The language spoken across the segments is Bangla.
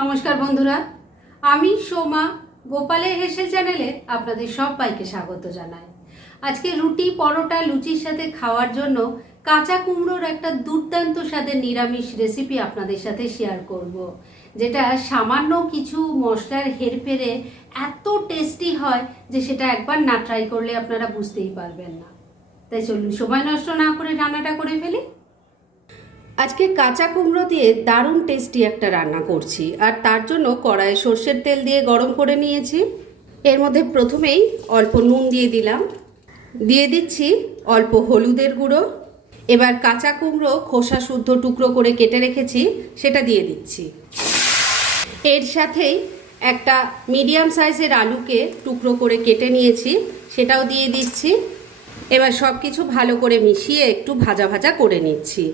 নমস্কার বন্ধুরা, আমি সোমা গোপালের হেসেল চ্যানেলে আপনাদের সবাইকে স্বাগত জানাই। আজকে রুটি পরোটা লুচির সাথে খাওয়ার জন্য কাঁচা কুমড়োর একটা দুর্দান্ত স্বাদের নিরামিষ রেসিপি আপনাদের সাথে শেয়ার করব, যেটা সামান্য কিছু মশলার হেরফেরে এত টেস্টি হয় যে সেটা একবার না ট্রাই করলে আপনারা বুঝতেই পারবেন না। তাই চলুন সময় নষ্ট না করে রান্নাটা করে ফেলি। আজকে কাঁচা কুমড়ো দিয়ে দারুণ টেস্টি একটা রান্না করছি, আর তার জন্য কড়াইয়ে সর্ষের তেল দিয়ে গরম করে নিয়েছি। এর মধ্যে প্রথমেই অল্প নুন দিয়ে দিলাম, দিয়ে দিচ্ছি অল্প হলুদের গুঁড়ো। এবার কাঁচা কুমড়ো খোসা শুদ্ধ টুকরো করে কেটে রেখেছি সেটা দিয়ে দিচ্ছি। এর সাথেই একটা মিডিয়াম সাইজের আলুকে টুকরো করে কেটে নিয়েছি, সেটাও দিয়ে দিচ্ছি। এবার সব কিছু ভালো করে মিশিয়ে একটু ভাজা ভাজা করে নিচ্ছি।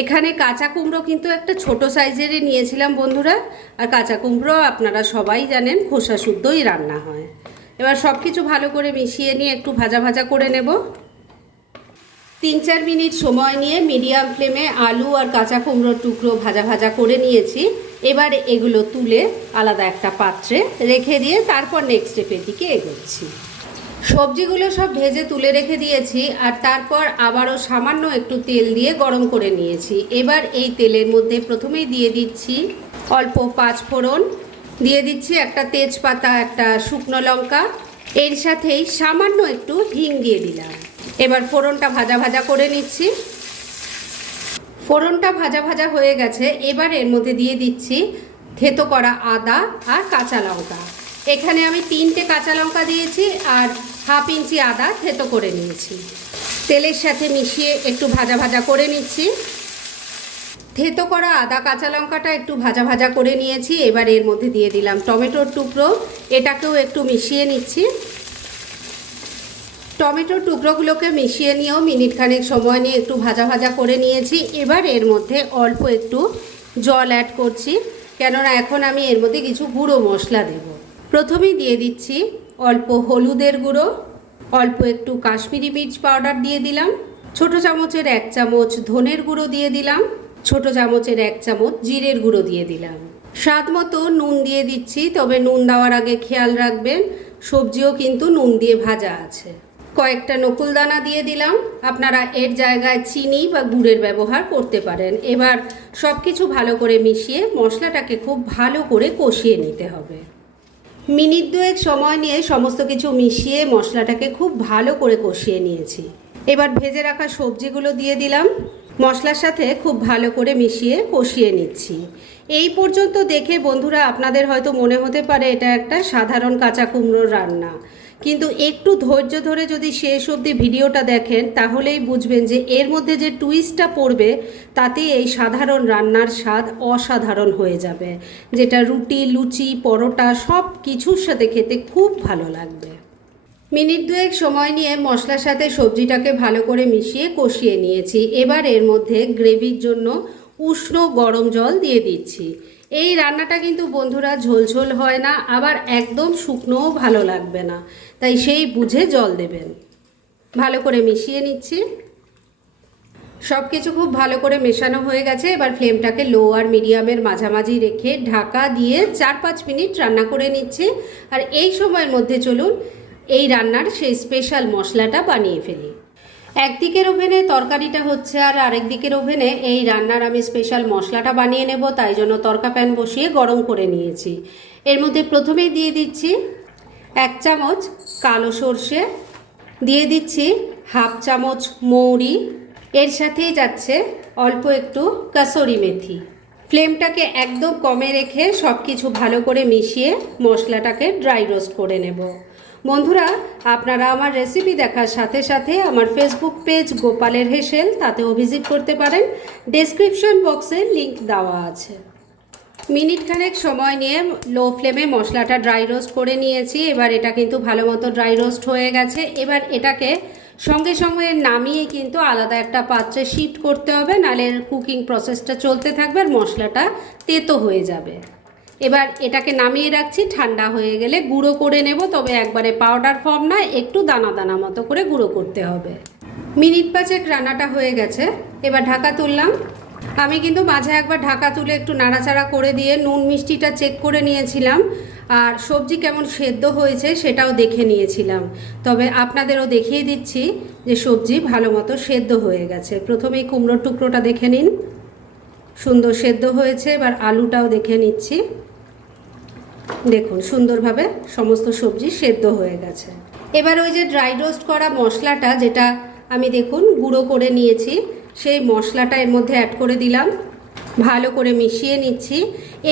এখানে কাঁচা কুমড়ো কিন্তু একটা ছোট সাইজেরই নিয়েছিলাম বন্ধুরা, আর কাঁচা কুমড়ো আপনারা সবাই জানেন খোসা শুদ্ধই রান্না হয়। এবার সব কিছু ভালো করে মিশিয়ে নিয়ে একটু ভাজা ভাজা করে নেব। 3-4 মিনিট সময় নিয়ে মিডিয়াম ফ্লেমে আলু আর কাঁচা কুমড়োর টুকরো ভাজা ভাজা করে নিয়েছি। এবার এগুলো তুলে আলাদা একটা পাত্রে রেখে দিয়ে তারপর নেক্সট স্টেপের দিকে এগোচ্ছি। সবজিগুলো সব ভেজে তুলে রেখে দিয়েছি, আর তারপর আবারও সামান্য একটু তেল দিয়ে গরম করে নিয়েছি। এবার এই তেলের মধ্যে প্রথমেই দিয়ে দিচ্ছি অল্প 5 ফোড়ন, দিয়ে দিচ্ছি একটা তেজপাতা, একটা শুকনো লঙ্কা, এর সাথেই সামান্য একটু হিং দিয়ে দিলাম। এবার ফোড়নটা ভাজা ভাজা করে নিচ্ছি। ফোড়নটা ভাজা ভাজা হয়ে গেছে। এবার এর মধ্যে দিয়ে দিচ্ছি থেতো করা আদা আর কাঁচা লঙ্কা। এখানে আমি 3টে কাঁচা লঙ্কা দিয়েছি আর 1/2 ইঞ্চি আদা থেতো করে নিয়েছি। তেলের সাথে মিশিয়ে একটু ভাজা ভাজা করে নিচ্ছি। থেতো করা আদা কাঁচা লঙ্কাটা একটু ভাজা ভাজা করে নিয়েছি। এবার এর মধ্যে দিয়ে দিলাম টমেটোর টুকরো, এটাকেও একটু মিশিয়ে নিচ্ছি। টমেটোর টুকরোগুলোকে মিশিয়ে নিয়েও মিনিটখানেক সময় নিয়ে একটু ভাজা ভাজা করে নিয়েছি। এবার এর মধ্যে অল্প একটু জল অ্যাড করছি, কেননা এখন আমি এর মধ্যে কিছু গুঁড়ো মশলা দেব। প্রথমেই দিয়ে দিচ্ছি অল্প হলুদের গুঁড়ো, অল্প একটু কাশ্মীরি মির্চ পাউডার দিয়ে দিলাম, ছোট চামচের 1 চামচ ধনের গুঁড়ো দিয়ে দিলাম, ছোট চামচের 1 চামচ জিরের গুঁড়ো দিয়ে দিলাম। স্বাদ মতো নুন দিয়ে দিচ্ছি, তবে নুন দেওয়ার আগে খেয়াল রাখবেন সবজিও কিন্তু নুন দিয়ে ভাজা আছে। কয়েকটা নকুলদানা দিয়ে দিলাম, আপনারা এর জায়গায় চিনি বা গুড়ের ব্যবহার করতে পারেন। এবার সব কিছু ভালো করে মিশিয়ে মশলাটাকে খুব ভালো করে কষিয়ে নিতে হবে। মিনিট 2 সময় নিয়ে সমস্ত কিছু মিশিয়ে মশলাটাকে খুব ভালো করে কষিয়ে নিয়েছি। এবার ভেজে রাখা সবজিগুলো দিয়ে দিলাম, মশলার সাথে খুব ভালো করে মিশিয়ে কষিয়ে নিচ্ছি। এই পর্যন্ত দেখে বন্ধুরা আপনাদের হয়তো মনে হতে পারে এটা একটা সাধারণ কাঁচা কুমড়োর রান্না, কিন্তু একটু ধৈর্য ধরে যদি শেষ অবধি ভিডিওটা দেখেন তাহলেই বুঝবেন যে এর মধ্যে যে টুইস্টটা পড়বে তাতে এই সাধারণ রান্নার স্বাদ অসাধারণ হয়ে যাবে, যেটা রুটি লুচি পরোটা সব কিছুর সাথে খেতে খুব ভালো লাগবে। মিনিট 2 সময় নিয়ে মশলার সাথে সবজিটাকে ভালো করে মিশিয়ে কষিয়ে নিয়েছি। এবার এর মধ্যে গ্রেভির জন্য উষ্ণ গরম জল দিয়ে দিচ্ছি। এই রান্নাটা কিন্তু বন্ধুরা ঝোলঝোল হয় না, আবার একদম শুকনোও ভালো লাগবে না, তাই সেই বুঝে জল দেবেন। ভালো করে মিশিয়ে নিচ্ছি। সব কিছু খুব ভালো করে মেশানো হয়ে গেছে। এবার ফ্লেমটাকে লো আর মিডিয়ামের মাঝামাঝি রেখে ঢাকা দিয়ে 4-5 মিনিট রান্না করে নিচ্ছি। আর এই সময়ের মধ্যে চলুন এই রান্নার সেই স্পেশাল মশলাটা বানিয়ে ফেলি। একদিকের ওভেনে তরকারিটা হচ্ছে আর আরেক দিকের ওভেনে এই রান্নার আমি স্পেশাল মশলাটা বানিয়ে নেব, তাই জন্য তরকা প্যান বসিয়ে গরম করে নিয়েছি। এর মধ্যে প্রথমেই দিয়ে দিচ্ছি 1 চামচ কালো সর্ষে, দিয়ে দিচ্ছি 1/2 চামচ মৌরি, এর সাথেই যাচ্ছে অল্প একটু কাসুরি মেথি। ফ্লেমটাকে একদম কমে রেখে সব কিছু ভালো করে মিশিয়ে মশলাটাকে ড্রাই রোস্ট করে নেব। বন্ধুরা আপনারা আমার রেসিপি দেখার সাথে সাথে আমার ফেসবুক পেজ গোপালের হেসেল তাতেও ভিজিট করতে পারেন, ডেসক্রিপশন বক্সে লিংক দেওয়া আছে। মিনিটখানেক সময় নিয়ে লো ফ্লেমে মশলাটা ড্রাই রোস্ট করে নিয়েছি। এবার এটা কিন্তু ভালো মতো ড্রাই রোস্ট হয়ে গেছে। এবার এটাকে সঙ্গে সঙ্গে নামিয়ে কিন্তু আলাদা একটা পাত্রে শিফট করতে হবে, নাহলে কুকিং প্রসেসটা চলতে থাকবে আর মশলাটা তেতো হয়ে যাবে। এবার এটাকে নামিয়ে রাখছি, ঠান্ডা হয়ে গেলে গুঁড়ো করে নেব, তবে একবারে পাউডার ফর্ম না, একটু দানা দানা মতো করে গুঁড়ো করতে হবে। মিনিট 5 রান্নাটা হয়ে গেছে। এবার ঢাকা তুললাম, আমি কিন্তু মাঝে একবার ঢাকা তুলে একটু নাড়াচাড়া করে দিয়ে নুন মিষ্টিটা চেক করে নিয়েছিলাম, আর সবজি কেমন সেদ্ধ হয়েছে সেটাও দেখে নিয়েছিলাম। তবে আপনাদেরও দেখিয়ে দিচ্ছি যে সবজি ভালো মতো সেদ্ধ হয়ে গেছে। প্রথমেই কুমড়োর টুকরোটা দেখে নিন, সুন্দর সেদ্ধ হয়েছে। এবার আলুটাও দেখে নিচ্ছি, দেখুন সুন্দরভাবে সমস্ত সবজি সেদ্ধ হয়ে গেছে। এবার ওই যে ড্রাই রোস্ট করা মশলাটা, যেটা আমি দেখুন গুঁড়ো করে নিয়েছি, সেই মশলাটা এর মধ্যে অ্যাড করে দিলাম, ভালো করে মিশিয়ে নিচ্ছি।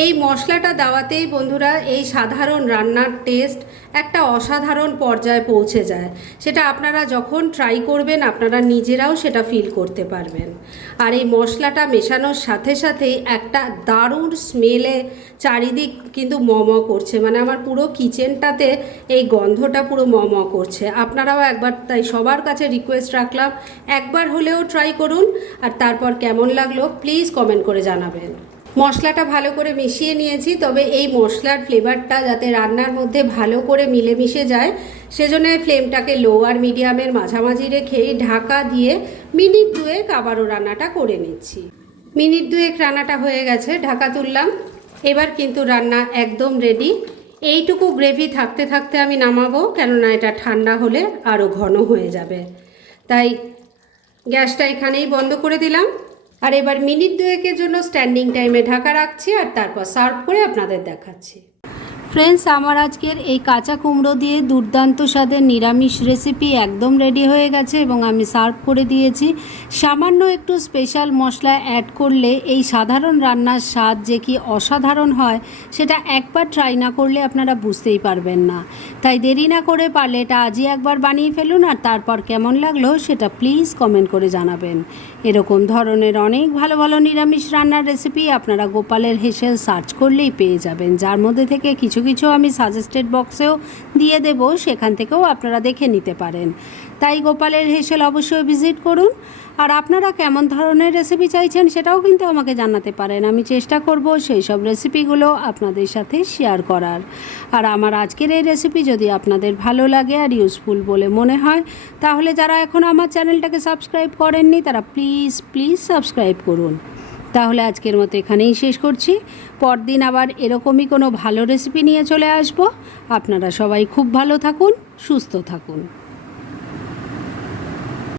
এই মশলাটা দেওয়াতেই বন্ধুরা এই সাধারণ রান্নার টেস্ট একটা অসাধারণ পর্যায়ে পৌঁছে যায়। সেটা আপনারা যখন ট্রাই করবেন আপনারা নিজেরাও সেটা ফিল করতে পারবেন। আর এই মশলাটা মেশানোর সাথে সাথেই একটা দারুণ স্মেলে চারিদিক কিন্তু করছে, মানে আমার পুরো কিচেনটাতে এই গন্ধটা পুরো করছে। আপনারাও একবার, তাই সবার কাছে রিকোয়েস্ট রাখলাম, একবার হলেও ট্রাই করুন, আর তারপর কেমন লাগলো প্লিজ কমেন্ট করে জানাবেন। মশলাটা ভালো করে মিশিয়ে নিয়েছি, তবে এই মশলার ফ্লেভারটা যাতে রান্নার মধ্যে ভালো করে মিলেমিশে যায় সেজন্য ফ্লেমটাকে লো আর মিডিয়ামের মাঝামাঝি রেখেই ঢাকা দিয়ে মিনিট 2 আবারও রান্নাটা করে নিচ্ছি। মিনিট 2 রান্নাটা হয়ে গেছে, ঢাকা তুললাম। এবার কিন্তু রান্না একদম রেডি। এইটুকু গ্রেভি থাকতে থাকতে আমি নামাবো, কেননা এটা ঠান্ডা হলে আরও ঘন হয়ে যাবে। তাই গ্যাসটা এখানেই বন্ধ করে দিলাম। আর এবার মিনিট 2 জন্য স্ট্যান্ডিং টাইমে ঢাকা রাখছি, আর তারপর সার্ভ করে আপনাদের দেখাচ্ছি। ফ্রেন্ডস, আমার আজকের এই কাঁচা কুমড়ো দিয়ে দুর্দান্ত স্বাদের নিরামিষ রেসিপি একদম রেডি হয়ে গেছে এবং আমি সার্ভ করে দিয়েছি। সামান্য একটু স্পেশাল মশলা অ্যাড করলে এই সাধারণ রান্নার স্বাদ যে কি অসাধারণ হয় সেটা একবার ট্রাই না করলে আপনারা বুঝতেই পারবেন না। তাই দেরি না করে পারলে এটা আজই একবার বানিয়ে ফেলুন, আর তারপর কেমন লাগলো সেটা প্লিজ কমেন্ট করে জানাবেন। এরকম ধরনের অনেক ভালো ভালো নিরামিষ রান্নার রেসিপি আপনারা গোপালের হেসেল সার্চ করলেই পেয়ে যাবেন, যার মধ্যে থেকে কিছু কিছু আমি সাজেস্টেড বক্সেও দিয়ে দেব, সেখান থেকেও আপনারা দেখে নিতে পারেন। তাই গোপালের হেসেল অবশ্যই ভিজিট করুন। আর আপনারা কেমন ধরনের রেসিপি চাইছেন সেটাও কিন্তু আমাকে জানাতে পারেন, আমি চেষ্টা করব সেই সব রেসিপিগুলো আপনাদের সাথে শেয়ার করার। আর আমার আজকের এই রেসিপি যদি আপনাদের ভালো লাগে আর ইউজফুল বলে মনে হয়, তাহলে যারা এখন আমার চ্যানেলটাকে সাবস্ক্রাইব করেননি তারা প্লিজ সাবস্ক্রাইব করুন। তাহলে আজকের মতো এখানেই শেষ করছি। পরদিন আবার এরকমই কোনো ভালো রেসিপি নিয়ে চলে আসব। আপনারা সবাই খুব ভালো থাকুন, সুস্থ থাকুন।